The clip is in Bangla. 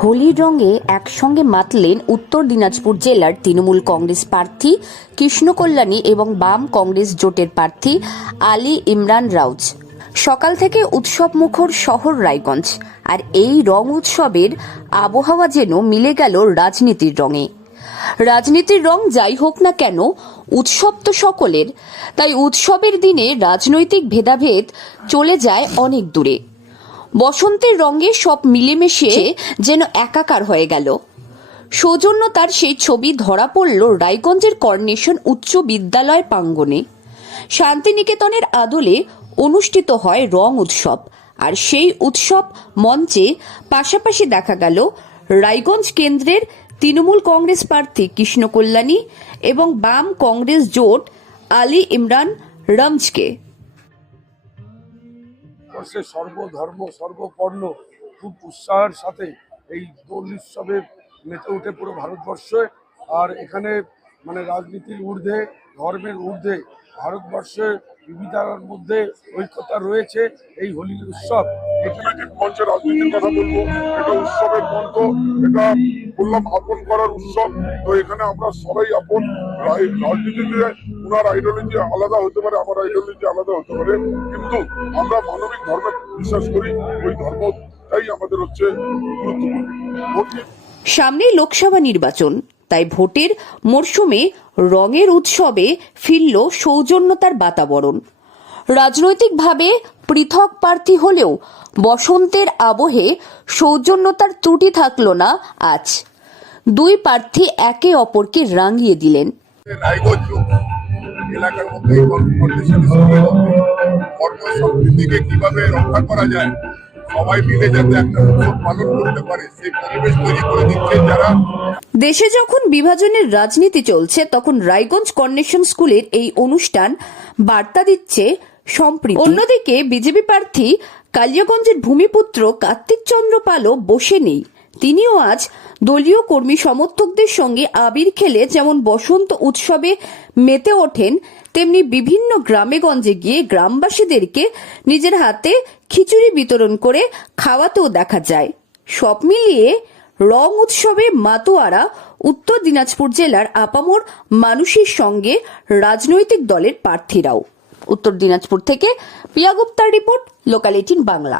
হোলির রঙে একসঙ্গে মাতলেন উত্তর দিনাজপুর জেলার তৃণমূল কংগ্রেস প্রার্থী কৃষ্ণকল্যাণী এবং বাম কংগ্রেস জোটের প্রার্থী আলী ইমরান রাউজ। সকাল থেকে উৎসব মুখর শহর রায়গঞ্জ, আর এই রং উৎসবের আবহাওয়া যেন মিলে গেল রাজনীতির রঙে। রাজনীতির রং যাই হোক না কেন, উৎসব তো সকলের, তাই উৎসবের দিনে রাজনৈতিক ভেদাভেদ চলে যায় অনেক দূরে। বসন্তের রঙে সব মিলেমিশে যেন একাকার হয়ে গেল। সৌজন্যতার সেই ছবি ধরা পড়ল রায়গঞ্জের কর্নেশন উচ্চ বিদ্যালয় প্রাঙ্গণে। শান্তিনিকেতনের আদলে অনুষ্ঠিত হয় রং উৎসব, আর সেই উৎসব মঞ্চে পাশাপাশি দেখা গেল রায়গঞ্জ কেন্দ্রের তৃণমূল কংগ্রেস প্রার্থী কৃষ্ণকল্যাণী এবং বাম কংগ্রেস জোট আলী ইমরান রাউজকে। সর্বধর্ম সর্ববর্ণ খুব উৎসাহের সাথে এই দোল উৎসবে মেতে উঠে পুরো ভারতবর্ষে। আর এখানে রাজনীতির ঊর্ধ্বে, ধর্মের ঊর্ধ্বে ভারতবর্ষের বিবিধতার মধ্যে ঐক্যতা রয়েছে এই হোলি উৎসব। মঞ্চে রাজনীতির কথা বলবো, এটা উৎসবের মঞ্চ, এটা বললাম আপন করার উৎসব। তো এখানে আমরা সবাই আপন। রাজনীতিতে ওনার আইডিওলজি আলাদা হতে পারে, আমার আইডিওলজি আলাদা হতে পারে, কিন্তু আমরা মানবিক ধর্মে বিশ্বাস করি। ওই ধর্মটাই আমাদের হচ্ছে গুরুত্বপূর্ণ। সামনেই লোকসভা নির্বাচন, তাই ভোটের মরশুমে রঙের উৎসবে ফিরল সৌজন্যতার বাতাবরণ। রাজনৈতিকভাবে পৃথক প্রার্থী হলেও বসন্তের আবহে সৌজন্যতার ত্রুটি থাকল না আজ। দুই প্রার্থী একে অপরকে রাঙিয়ে দিলেন। এলাকার মধ্যে সংস্কৃতিকে কিভাবে রক্ষা করা যায়, সবাই মিলে যাতে একটা উৎসব পালন করতে পারে, সেই পরিবেশ তৈরি করে দিচ্ছে যারা। দেশে যখন বিভাজনের রাজনীতি চলছে, তখন রায়গঞ্জ কর্নেশন স্কুলের এই অনুষ্ঠান বার্তা দিচ্ছে সম্প্রীতি। অন্যদিকে বিজেপি প্রার্থী কালিয়াগঞ্জের ভূমিপুত্র কার্তিক চন্দ্র পালও বসে নেই। তিনিও আজ দলীয় কর্মী সমর্থকদের সঙ্গে আবির খেলে যেমন বসন্ত উৎসবে মেতে ওঠেন, তেমনি বিভিন্ন গ্রামে গঞ্জে গিয়ে গ্রামবাসীদেরকে নিজের হাতে খিচুড়ি বিতরণ করে খাওয়াতেও দেখা যায়। সব মিলিয়ে রং উৎসবে মাতোয়ারা উত্তর দিনাজপুর জেলার আপামর মানুষের সঙ্গে রাজনৈতিক দলের প্রার্থীরাও। উত্তর দিনাজপুর থেকে প্রিয়া গুপ্তার রিপোর্ট, লোকাল 18 বাংলা।